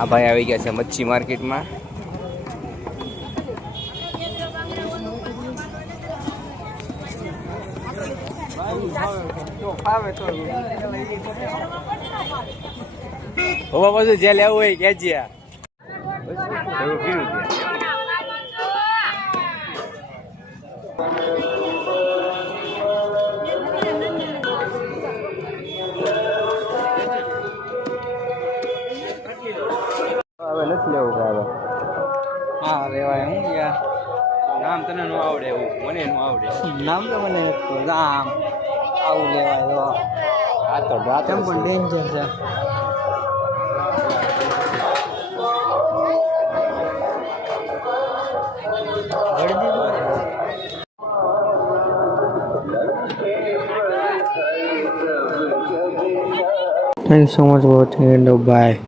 આ ભાઈ આવી ગયા છે મચ્છી માર્કેટમાં. હોવા પાછું જે લેવું હોય કેજે. હવે નથી લેવું કે હવે હા રેવાય હું યાર નામ તને ન આવડે એવું મને ન આવડે. નામ તો મને નથી નામ આવું લેવાય આ તો રાત કેમ પણ ડેન્જર છે. Thanks so much for watching and bye.